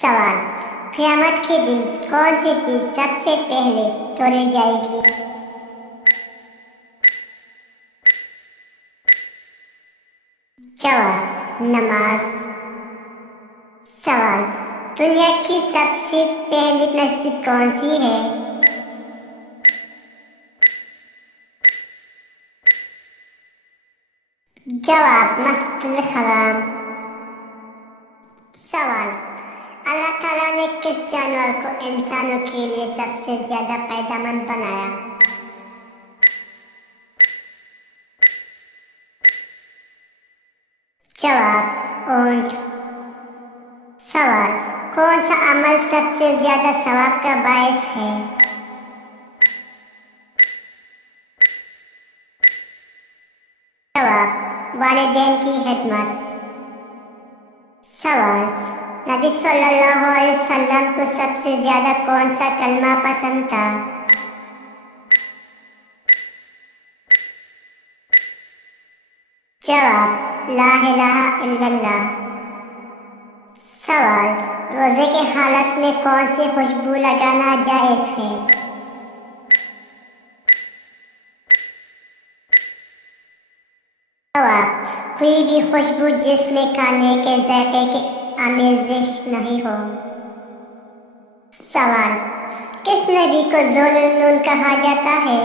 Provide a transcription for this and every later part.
सवाल: क़यामत के दिन कौन सी चीज सबसे पहले तोड़ी जाएगी? जवाब: नमाज। सवाल: दुनिया की सबसे पहली मस्जिद कौन सी है? जवाब: मस्जिदुल हराम। सवाल: अल्लाह ताला ने किस जानवर को इंसानों के लिए सबसे ज्यादा फायदेमंद बनाया? जवाब: ऊंट। सवाल: कौन सा अमल सबसे ज्यादा सवाब का बायस है? जवाब: वालिदैन की खिदमत। सवाल: नबी सल्लल्लाहु अलैहि वसल्लम को सबसे ज्यादा कौन सा कलमा पसंद था? जवाब: ला इलाहा इल्लल्लाह। सवाल: रोजे के हालत में कौन सी खुशबू लगाना जायज है? जवाब: कोई भी खुशबू जिसमें खाने के जायके की आमेजिश नहीं हो। सवाल: किस नबी को ज़ुल-नून कहा जाता है?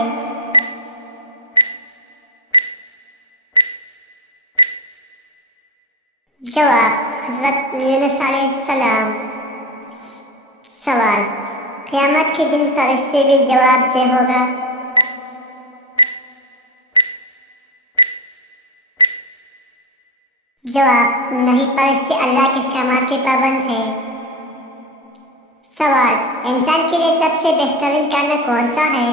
जवाब: हज़रत यूनुस अलैहिस्सलाम। सवाल: क़यामत के दिन फरिश्ते भी जवाबदेह होगा? जवाब: नहीं, फरिश्ते अल्लाह के अहकामात के पाबंद हैं। सवाल: इंसान के लिए सबसे बेहतरीन खाना कौन सा है?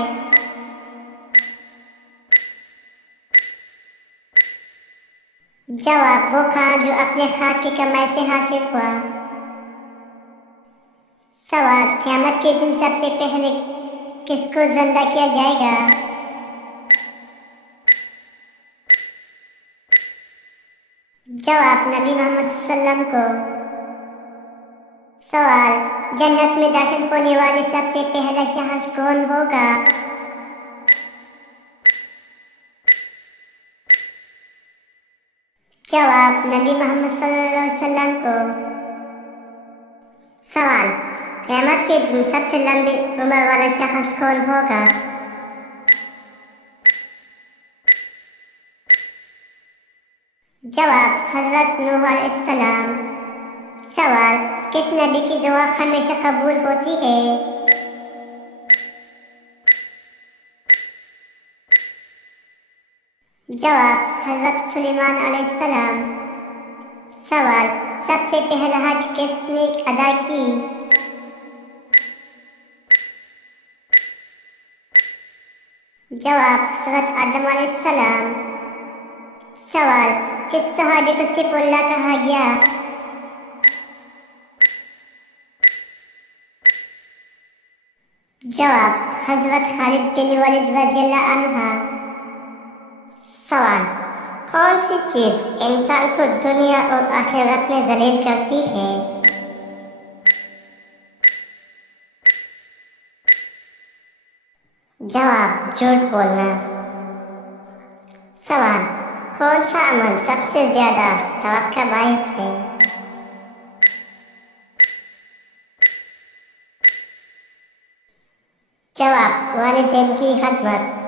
जवाब: वो खाना जो अपने हाथ की कमाई से हासिल हुआ। सवाल: क़यामत के दिन सबसे पहले किसको जिंदा किया जाएगा? जवाब: नबी मोहम्मद सल्लल्लाहु अलैहि वसल्लम को। सवाल: जन्नत में दाखिल होने वाले सबसे पहला शख्स कौन होगा? जवाब: नबी मोहम्मद सल्लल्लाहु अलैहि वसल्लम को। सवाल: क़यामत के दिन सबसे लंबी उम्र वाला शख्स कौन होगा? जवाब: हज़रत नूह अलैहिस्सलाम। सवाल: किस नबी की दुआ हमेशा कबूल होती है? जवाब: हज़रत सुलेमान अलैहिस्सलाम। सवाल: सबसे पहला हज किसने अदा की? जवाब: हज़रत आदम अलैहिस्सलाम। सवाल: किस सहाबी को सिफुल्लाह कहा गया? जवाब: हज़रत खालिद बिन वलीद रज़ियल्लाहु अन्हु। सवाल: कौन सी चीज इंसान को दुनिया और आखिरत में जलील करती है? जवाब: झूठ बोलना। सवाल: कौन सा अमल सबसे ज्यादा सवाब का बायस है? जवाब: वालिदैन की खिदमत।